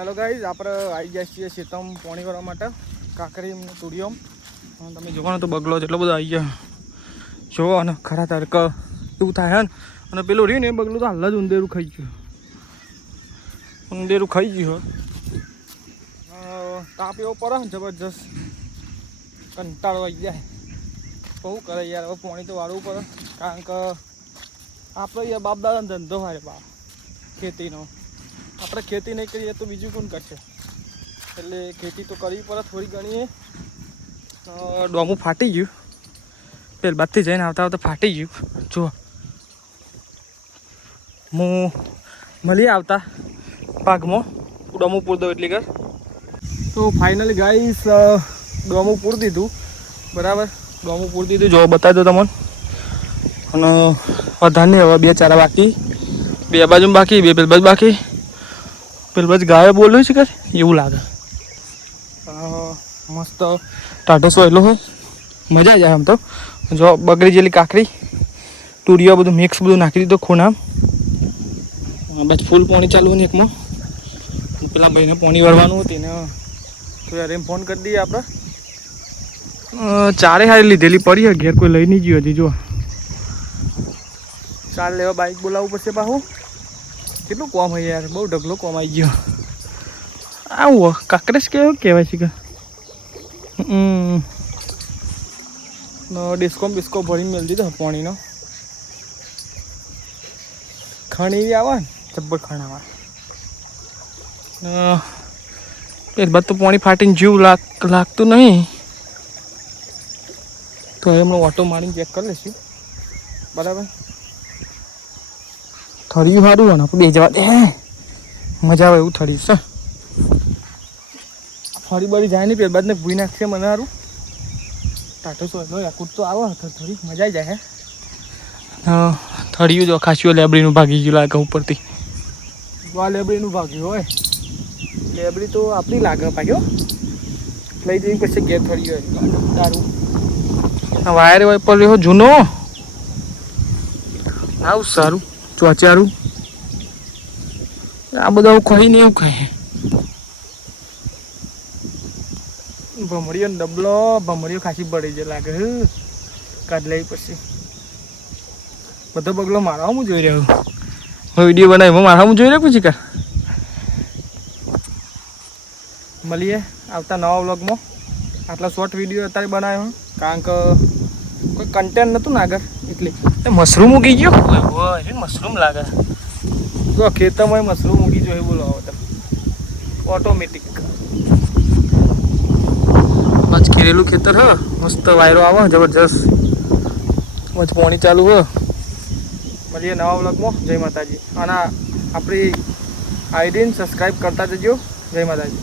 hello guys આપણે આવી જાય છીએ શેતમ પાણી ભરવા માટે કાકરી સ્ટુડિયો તમે જોવો તો બગલો જેટલો બધો આવી ગયો જો અને ખરા તડક એવું થાય ને અને પેલું રહ્યું ને બગલું તો હાલ જ ઉંદેરું ખાઈ ગયું તાપ એવો પડે ને જબરજસ્ત કંટાળો આવી જાય બહુ કરે યાર હવે પાણી તો વાળવું પડે કારણ કે આપણે યાર બાપ દાદાનો ધંધો હોય બાપ ખેતીનો આપણે ખેતી નહીં કરીએ તો બીજું કોણ કરશે એટલે ખેતી તો કરવી પડે થોડી ઘણી ડોમું ફાટી ગયું પેલ બાદથી જઈને આવતા આવતા ફાટી ગયું જો હું મળી આવતા પાકમાં ડોમું પૂર દઉં એટલી કર તો ફાઇનલી ગાઈસ ડોમું પૂર દીધું બરાબર ડોમું પૂર દીધું જો બતાવી દો તમને અને વધારે નહીં હવે 2 ચારા બાકી 2 બાજુ બાકી 2 પેલ બાજુ બાકી પેલ બાજુ ગાય બોલ્યું છે કે એવું લાગે મસ્ત ટાટો સોયલો હોય મજા જાય આમ તો જો બગડી જેલી કાકરી તુરિયા બધું મિક્સ બધું નાખી દીધું ખૂણા બસ ફૂલ પાણી ચાલુ ને એકમાં પેલા ભાઈને પાણી વળવાનું તેને થોડા રેમ ફોન કરી દઈએ આપણે ચારે હારી લીધેલી પડી ઘેર કોઈ લઈ નહીં ગયું હજી જો ચાર લેવા બાઇક બોલાવવું પડશે પાછું કેટલું કોમ હોય યાર બહુ ઢગલો કોમ આવી ગયો આવું કાકરેશ કેવું કહેવાય છે કે ડિસ્કો બિસ્કો ભરીને મેળ દીધો પાણીનો ખણી આવે ને જબ્બર ખણાવા એ બાદ તો પાણી ફાટીને જીવ લાગતું નહીં તો હમણાં ઓટો મારીને ચેક કરી લઈશું બરાબર થળિયું સારું હોય ને આપણે 2 જવા દે મજા આવે એવું થળિયું છે ફરી બળી જાય નહીં પેલ બાદ ને ભૂઈ નાખશે મને સારું ટાટો સોયલો યાકુટ તો આવે થોડી મજા આવી જાય હા થળિયું જો ખાસીઓ લેબડીનું ભાગી ગયું લાગે ઉપરથી આ લેબડીનું ભાગ્યું હોય લેબડી તો આપણી લાગે ભાગ્યો લઈ જઈ પછી ઘેર થળિયું હોય સારું વાયર વાયપર રહ્યો જૂનો આવું સારું ચોચારું આ બધા ખાઈ નહીં એવું ખાય ભમરીઓ ડબલો ભમરીઓ ખાસી પડી જાય લાગે કાઢ લઈ પછી બધો બગલો મારવા હું જોઈ રહ્યો હું વિડીયો બનાવી મારવા હું જોઈ રહ્યો પછી કા મળીએ આવતા નવા વ્લોગમાં આટલા શોર્ટ વિડીયો અત્યારે બનાવ્યો કારણ કે કોઈ કન્ટેન્ટ નહોતું ને આગળ એટલે મશરૂમ ઉગી ગયો મશરૂમ લાગે તો ખેતરમાં મશરૂમ ઉગી જોઈએ બોલો હવે ઓટોમેટિક બસ ખેરેલું ખેતર હ મસ્ત વાયરો આવે જબરજસ્ત મસ્ત પાણી ચાલુ હ મળીએ નવા વ્લોગમાં જય માતાજી અને આપણી આઈડીને સબસ્ક્રાઈબ કરતા જજો જય માતાજી